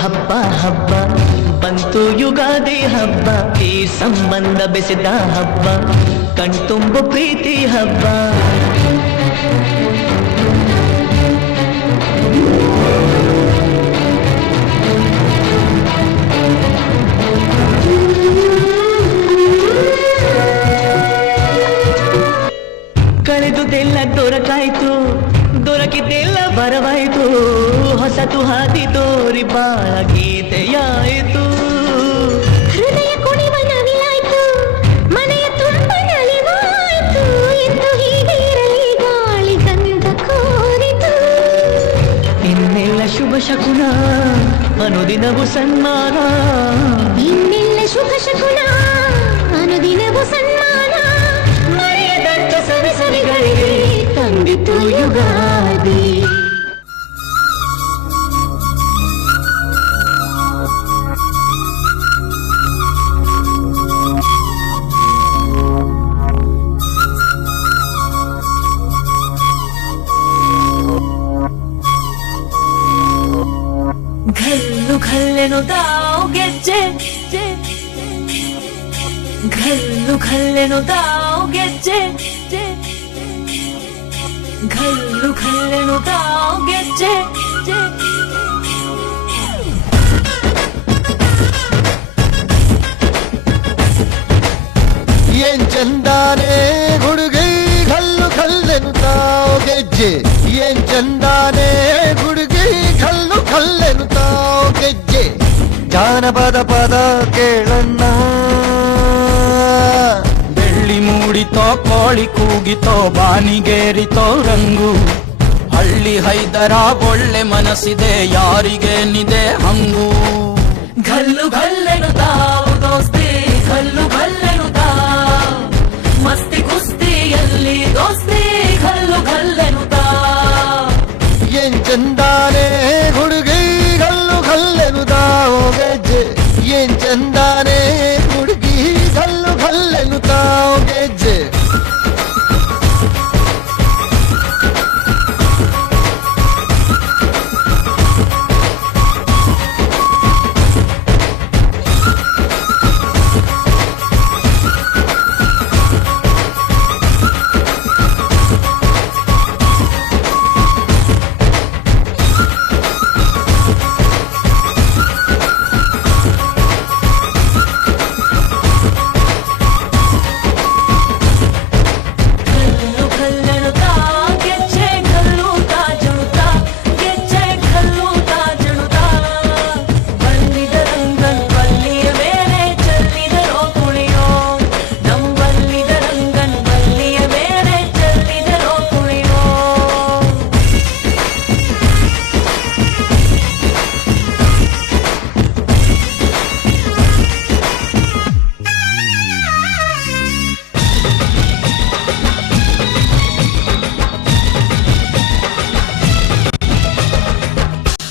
ಹಬ್ಬ ಹಬ್ಬ ಬಂತು ಯುಗಾದಿ ಹಬ್ಬ ಈ ಸಂಬಂಧ ಬೆಸೆದ ಹಬ್ಬ ಕಣ್ತುಂಬು ಪ್ರೀತಿ ಹಬ್ಬ ಕಳೆದುದೆಲ್ಲ ದೊರಕಾಯ್ತು ದೊರಕಿದ್ದೆಲ್ಲ ಬರವಾಯ್ತು ಹೊಸತು ಹಾದಿ ತೋರಿ ಬಾಳ ಗೀತೆಯಾಯಿತು ಹೃದಯ ಕುಣಿವ ನವಿಲಾಯ್ತು ಮನೆಯ ತುಂಬ ನಲಿವಾಯ್ತು ಎಂದು ಹೀಗೆ ಇರಲಿ ಗಾಳಿ ಗಂಧ ಕೋರಿತು ಇನ್ನೆಲ್ಲ ಶುಭ ಶಕುನ ಅನುದಿನವು ಸನ್ಮಾನ ಇನ್ನೆಲ್ಲ ಶುಭ ಶಕುನ ಅನುದಿನವು ಸನ್ಮಾನ ಮರೆಯದಂತ ಸವಿ ಸವಿಗಳಿಗೆ ತಂದಿತು ಯುಗಾದಿ ಘಲ್ಲು ಘಲ್ಲೆನುದಾವ್ ಗೆಜ್ಜೆ ಘಲ್ಲು ಘಲ್ಲೆನುದಾವ್ ಗೆಜ್ಜೆ ಘಲ್ಲು ಘಲ್ಲೆನುದಾವ್ ಗೆಜ್ಜೆ ಏನ್ ಚಂದಾನೆ ಹುಡುಗಿ ಘಲ್ಲು ಘಲ್ಲೆನುತಾವ್ ಗೆಜ್ಜೆ ಏನ್ ಚಂದಾನೆ ಹುಡುಗಿ ಘಲ್ಲು ಘಲ್ಲೆನುತಾವ್ ಗೆಜ್ಜೆ ಜಾನಪದ ಪದ ಕೇಳಣ್ಣ ಬೆಳ್ಳಿ ಮೂಡಿತೋ ಕೋಳಿ ಕೂಗಿತೋ ಬಾನಿಗೇರಿತೋ ರಂಗು ಹಳ್ಳಿ ಹೈದರ ಒಳ್ಳೆ ಮನಸ್ಸಿದೆ ಯಾರಿಗೇನಿದೆ ಹಂಗು ಘಲ್ಲು ಘಲ್ಲೆನುದಾವ್ ದೋಸ್ತಿ ಘಲ್ಲು ಘಲ್ಲೆನುದಾವ್ ಮಸ್ತಿ ಕುಸ್ತಿಯಲ್ಲಿ ದೋಸ್ತಿ ಘಲ್ಲು ಘಲ್ಲೆನುದಾವ್ ಏನ್ ಚಂದಾನೆ ಹುಡುಗಿ ಘಲ್ಲು ಘಲ್ಲೆನುತಾವ್ ಗೆಜ್ಜೆ ಏನ್ ಚಂದಾನೆ ಹುಡುಗಿ ಘಲ್ಲು ಘಲ್ಲೆನುತಾವ್ ಗೆಜ್ಜೆ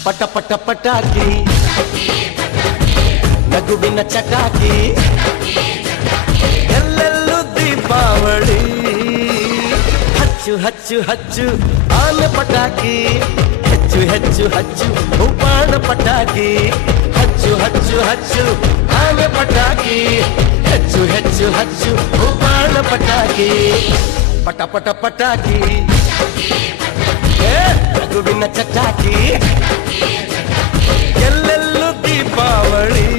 ಪಟ ಪಟ ಪಟಾಕಿ ನಗುವಿನ ಚಟಾಕಿ ಎಲ್ಲೆಲ್ಲೂ ದೀಪಾವಳಿ ಹಚ್ಚು ಹಚ್ಚು ಹಚ್ಚು ಆನೆ ಪಟಾಕಿ ಹೆಚ್ಚು ಹೆಚ್ಚು ಹಚ್ಚು ಬಾಣ ಪಟಾಕಿ ಹಚ್ಚು ಹಚ್ಚು ಹಚ್ಚು ಆನೆ ಪಟಾಕಿ ಹೆಚ್ಚು ಹೆಚ್ಚು ಹಚ್ಚು ಬಾಣ ಪಟಾಕಿ ಪಟ ಪಟ ಪಟಾಕಿ ನಗುವಿನ ಚಟಾಕಿ ಎಲ್ಲೆಲ್ಲೂ ದೀಪಾವಳಿ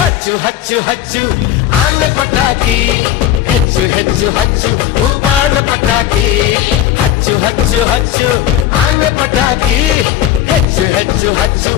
ಹಚ್ಚು ಹಚ್ಚು ಹಚ್ಚು ಆನೆ ಪಟಾಕಿ ಹೆಚ್ಚು ಹೆಚ್ಚು ಹಚ್ಚು ಬಾಣ ಪಟಾಕಿ ಹಚ್ಚು ಹಚ್ಚು ಹಚ್ಚು ಆನೆ ಪಟಾಕಿ ಹೆಚ್ಚು ಹೆಚ್ಚು ಹಚ್ಚು